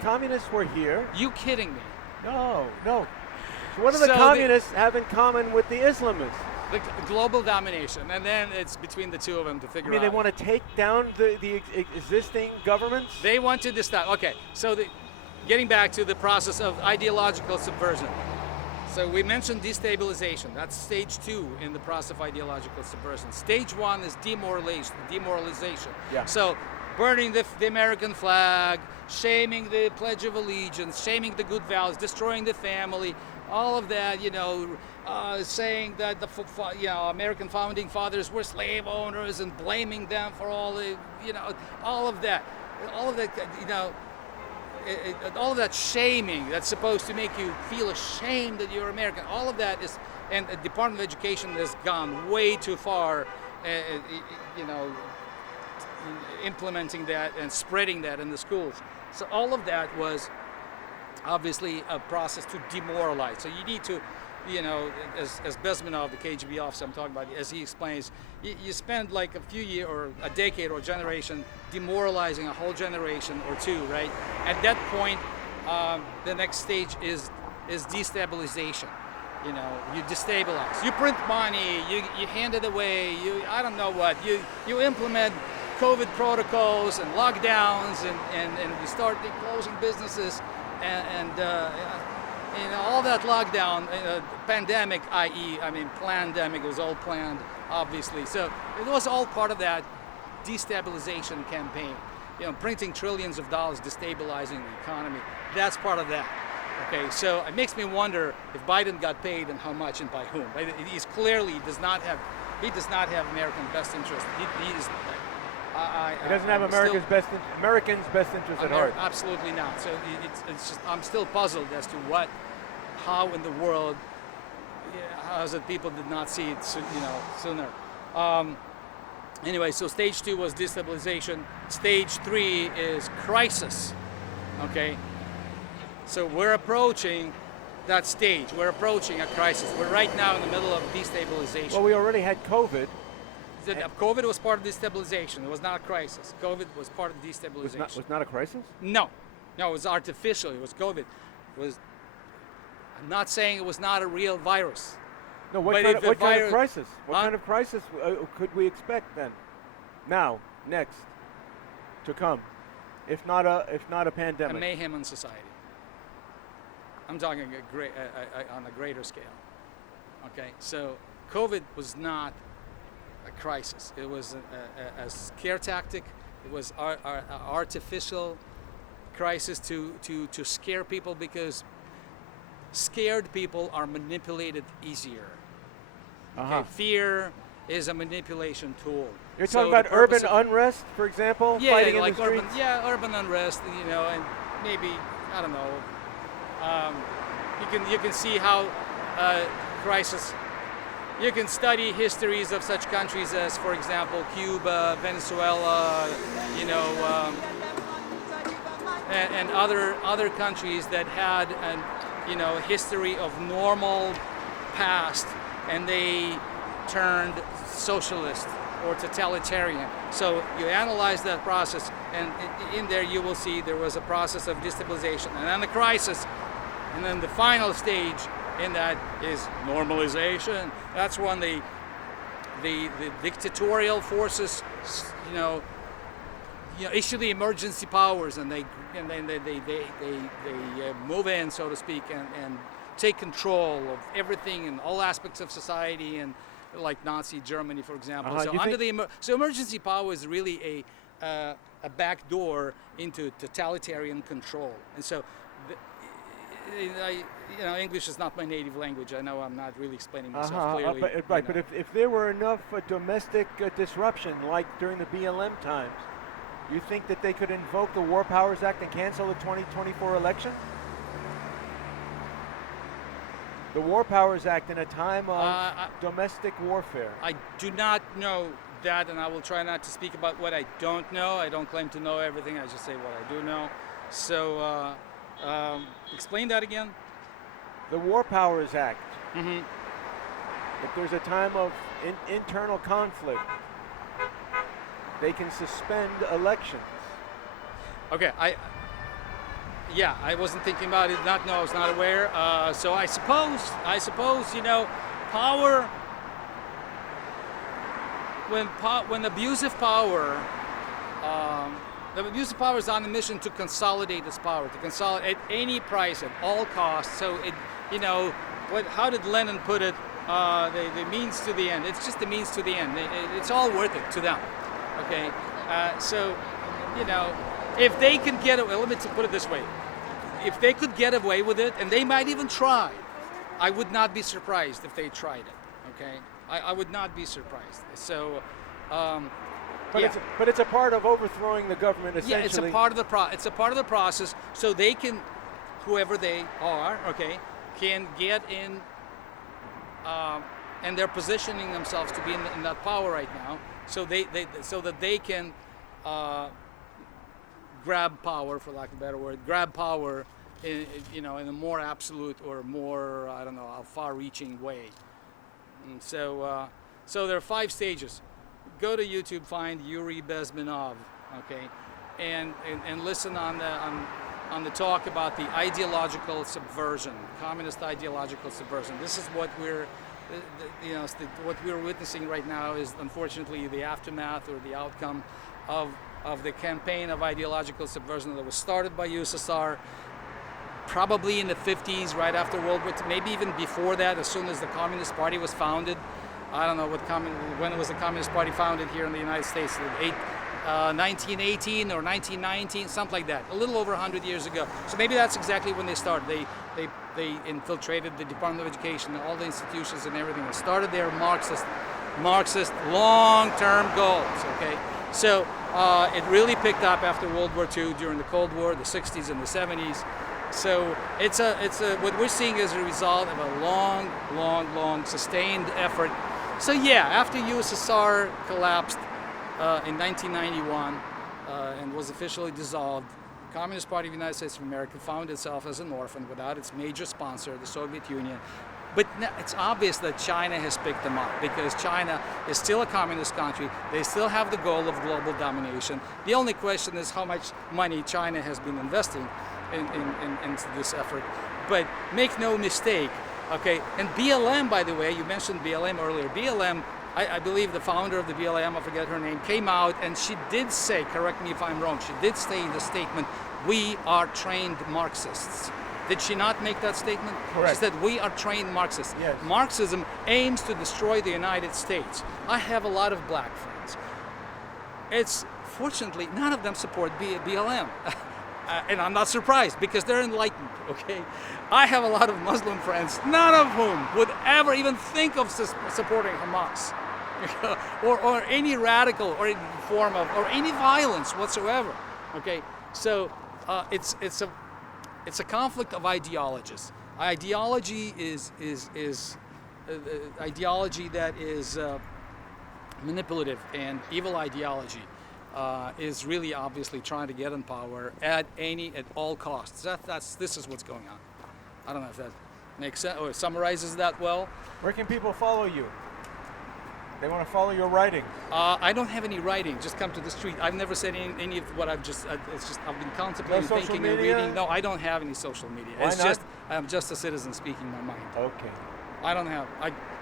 Communists were here. You kidding me? No. So what do the So communists have in common with the Islamists? The global domination, and then it's between the two of them to figure out. They want to take down the existing governments? They want to stop. Okay, so getting back to the process of ideological subversion. So we mentioned destabilization. That's stage 2 in the process of ideological subversion. Stage 1 is demoralization. Yeah. So burning the American flag, shaming the Pledge of Allegiance, shaming the good values, destroying the family, all of that, saying that the American founding fathers were slave owners and blaming them for all the, all of that, all of that shaming that's supposed to make you feel ashamed that you're American. All of that is, and the Department of Education has gone way too far, implementing that and spreading that in the schools. So all of that was obviously a process to demoralize. So you need to, as Bezmenov, the KGB officer I'm talking about, as he explains, you spend like a few years or a decade or a generation demoralizing a whole generation or two, right? At that point, the next stage is destabilization. You destabilize. You print money, you hand it away, I don't know what, you implement COVID protocols and lockdowns and we start closing businesses and all that lockdown, pandemic, plandemic, it was all planned, obviously. So it was all part of that destabilization campaign. Printing trillions of dollars, destabilizing the economy. That's part of that. Okay, so it makes me wonder if Biden got paid and how much and by whom. He does not have American best interest. He doesn't have America's best interest at heart. Absolutely not. So it's just, I'm still puzzled as to how in the world, how is it people did not see it sooner. Anyway, so stage 2 was destabilization. Stage 3 is crisis. Okay, so we're approaching that stage. We're approaching a crisis. We're right now in the middle of destabilization. Well, we already had COVID. COVID was part of destabilization. It was not a crisis. COVID was part of destabilization. Was not a crisis? No, it was artificial. It was COVID. I'm not saying it was not a real virus. No, what kind of crisis? What kind of crisis could we expect then? Now, next, to come, if not a pandemic. A mayhem in society. I'm talking on a greater scale. Okay, so COVID was not a crisis. It was a scare tactic. It was an artificial crisis to scare people, because scared people are manipulated easier. Okay, fear is a manipulation tool. You're talking about urban unrest, for example, fighting like in the streets? urban unrest, and maybe, I don't know, you can see how crisis. You can study histories of such countries as, for example, Cuba, Venezuela, and other countries that had a history of normal past, and they turned socialist or totalitarian. So you analyze that process, and in there you will see there was a process of destabilization, and then the crisis, and then the final stage in that is normalization. That's when the dictatorial forces, issue the emergency powers, and they move in, so to speak, and take control of everything and all aspects of society, and like Nazi Germany, for example. So emergency power is really a back door into totalitarian control, and so. English is not my native language. I know I'm not really explaining myself clearly. But if there were enough domestic disruption, like during the BLM times, you think that they could invoke the War Powers Act and cancel the 2024 election? The War Powers Act in a time of domestic warfare. I do not know that, and I will try not to speak about what I don't know. I don't claim to know everything. I just say what I do know. So. Explain that again. The War Powers Act. Mm-hmm. If there's a time of internal conflict, they can suspend elections. Okay, Yeah, I wasn't thinking about it. Not, no, I was not aware. So I suppose, you know, power. When abusive power, the abusive power is on a mission to consolidate its power, to consolidate at any price, at all costs. So it, you know, how did Lenin put it? The means to the end. It's just the means to the end. It's all worth it to them. Okay, so you know, if they can get away, let me put it this way: if they could get away with it, and they might even try, I would not be surprised if they tried it. Okay, I would not be surprised. So. But it's a part of overthrowing the government. Essentially. Yeah, it's a part of the process. So they can, whoever they are, okay, can get in, and they're positioning themselves to be in that power right now. So so that they can grab power, for lack of a better word, grab power, in a more absolute or more, I don't know, a far-reaching way. And so there are 5 stages. Go to YouTube, find Yuri Bezmenov, okay, and listen on the talk about the ideological subversion, communist ideological subversion. This is what what we're witnessing right now is unfortunately the aftermath or the outcome of the campaign of ideological subversion that was started by USSR probably in the 50s, right after World War II, maybe even before that, as soon as the Communist Party was founded. I don't know when was the Communist Party founded here in the United States, 1918 or 1919, something like that, a little over 100 years ago. So maybe that's exactly when they started. They infiltrated the Department of Education, all the institutions and everything. They started their Marxist long-term goals, okay? So it really picked up after World War II, during the Cold War, the 60s and the 70s. So it's what we're seeing is a result of a long, sustained effort. So yeah, after USSR collapsed in 1991 and was officially dissolved, the Communist Party of the United States of America found itself as an orphan without its major sponsor, the Soviet Union. But it's obvious that China has picked them up because China is still a communist country. They still have the goal of global domination. The only question is how much money China has been investing into this effort. But make no mistake, okay, and BLM, by the way, you mentioned BLM earlier. BLM, I believe the founder of the BLM, I forget her name, came out and she did say, correct me if I'm wrong, she did say in the statement, "We are trained Marxists." Did she not make that statement? Correct. She said, "We are trained Marxists." Yes. Marxism aims to destroy the United States. I have a lot of black friends. Fortunately, none of them support BLM. And I'm not surprised because they're enlightened, okay? I have a lot of Muslim friends, none of whom would ever even think of supporting Hamas or any radical or any form of, or any violence whatsoever, okay? So it's a conflict of ideologies. Ideology is ideology that is manipulative, and evil ideology is really obviously trying to get in power at all costs. This is what's going on. I don't know if that makes sense or summarizes that well. Where can people follow you? They want to follow your writing. I don't have any writing. Just come to the street. I've never said any of what I've just. It's just I've been contemplating, No social thinking, and media? reading. No, I don't have any social media. Why It's not? just I'm just a citizen speaking my mind. Okay. I don't have.